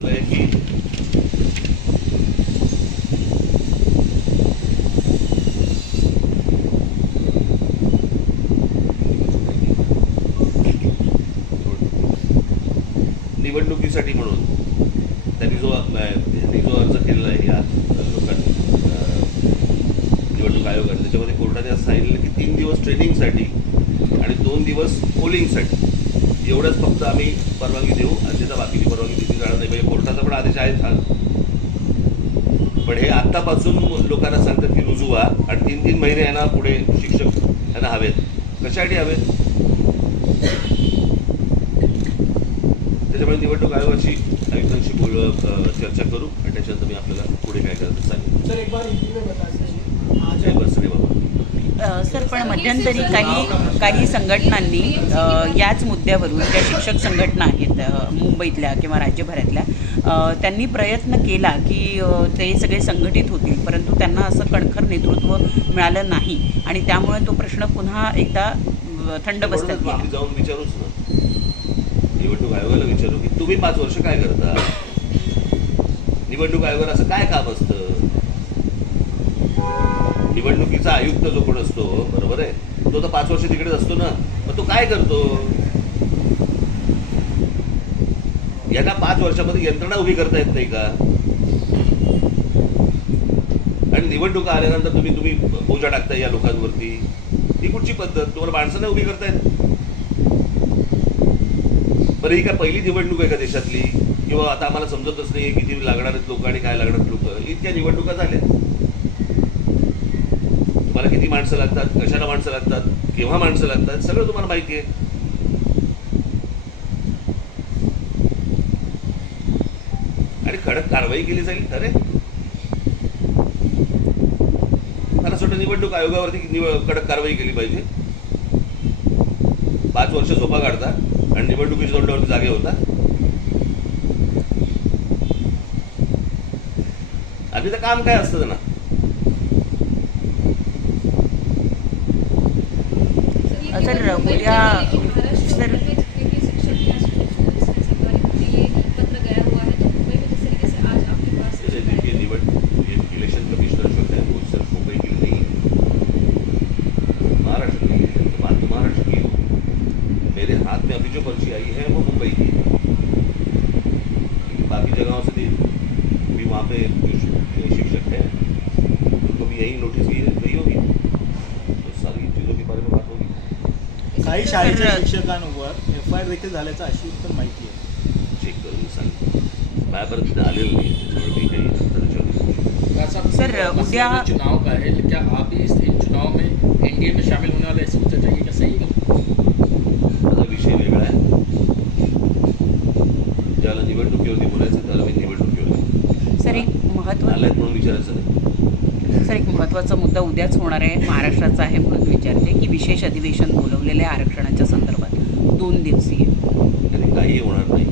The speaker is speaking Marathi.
की निवडणुकीसाठी म्हणून त्यांनी जो त्यांनी जो अर्ज केलेला आहे या लोकांनी निवडणूक आयोगाने त्याच्यामध्ये कोर्टाने असं सांगितलं की तीन दिवस ट्रेनिंगसाठी आणि दोन दिवस पोलिंगसाठी एवढंच फक्त आम्ही परवानगी देऊ अन्यथा बाकीची परवानगी दिली जाणार नाही. म्हणजे कोर्टाचा पण आदेश आहेच हा. पण हे आत्तापासून लोकांना सांगतात की रुजू व्हा आणि तीन तीन महिने यांना पुढे शिक्षक यांना हवेत. कशासाठी हवेत? त्याच्यामुळे निवडणूक आयोगाची आयुक्तांशी बोल चर्चा करू आणि त्याच्यानंतर मी आपल्याला पुढे काय करायचं सांगेन. बाबा. सर पण मध्यंतरी काही काही संघटनांनी याच मुद्द्यावरून ज्या शिक्षक संघटना आहेत मुंबईतल्या किंवा राज्यभरातल्या त्यांनी प्रयत्न केला की ते सगळे संघटित होतील. परंतु त्यांना असं कणखर नेतृत्व मिळालं नाही आणि त्यामुळे तो प्रश्न पुन्हा एकदा थंड बसतात जाऊन विचारूच निवडणूक आयोगाला विचारू की तुम्ही पाच वर्ष काय करता? निवडणूक आयोगाला असं काय काम असतं? निवडणुकीचा आयुक्त जो कोण असतो बरोबर आहे? तो तर पाच वर्ष तिकडेच असतो ना. मग तो काय करतो? यांना पाच वर्षामध्ये यंत्रणा उभी करता येत नाही का? आणि निवडणुका आल्यानंतर तुम्ही तुम्ही बोजा टाकताय या लोकांवरती. ही कुठची पद्धत? तुम्हाला माणसं नाही उभी करतायत बरं ही काय पहिली निवडणूक आहे का देशातली? किंवा आता आम्हाला समजतच नाही किती लागणार आहेत लोक आणि काय लागणार लोक. इतक्या निवडणुका झाल्या. मला किती माणसं लागतात कशाला माणसं लागतात केव्हा माणसं लागतात सगळं तुम्हाला माहिती आहे. आणि कडक कारवाई केली जाईल? अरे. मला असं वाटतं निवडणूक आयोगावरती निव- कडक कारवाई केली पाहिजे. पाच वर्ष झोपा काढता आणि निवडणुकीच्या तोंडावरती जागे होता. आधी तर काम काय असतं ना की हो मेरे हाथ में अभी जो पर्ची आई है वो काही शाळेच्या शिक्षकांवर एफ आय आर देखील झाल्याचं अशी उत्तम माहिती आहे. चेक करून सांग माझ्यापर्यंत आलेलं नाही त्याच्यामुळे मी काही नंतर सर, उद्या- जो चुनाव का है क्या आप इस इन चुनाव में एनडीए में शामिल होने वाले ऐसी चर्चा की? है माझा विषय वेगळा आहे. ज्याला निवडणुकीवरती बोलायचं त्याला मी निवडणुकीवरती. सर एक महत्त्व आलाय म्हणून विचारायचं नाही. सर एक महत्त्वाचा मुद्दा उद्याच होणार आहे. महाराष्ट्राचा आहे म्हणून विचारते की विशेष अधिवेशन बोलवलेले आहे आरक्षणाच्या संदर्भात दोन दिवसीय. त्याने काही होणार नाही.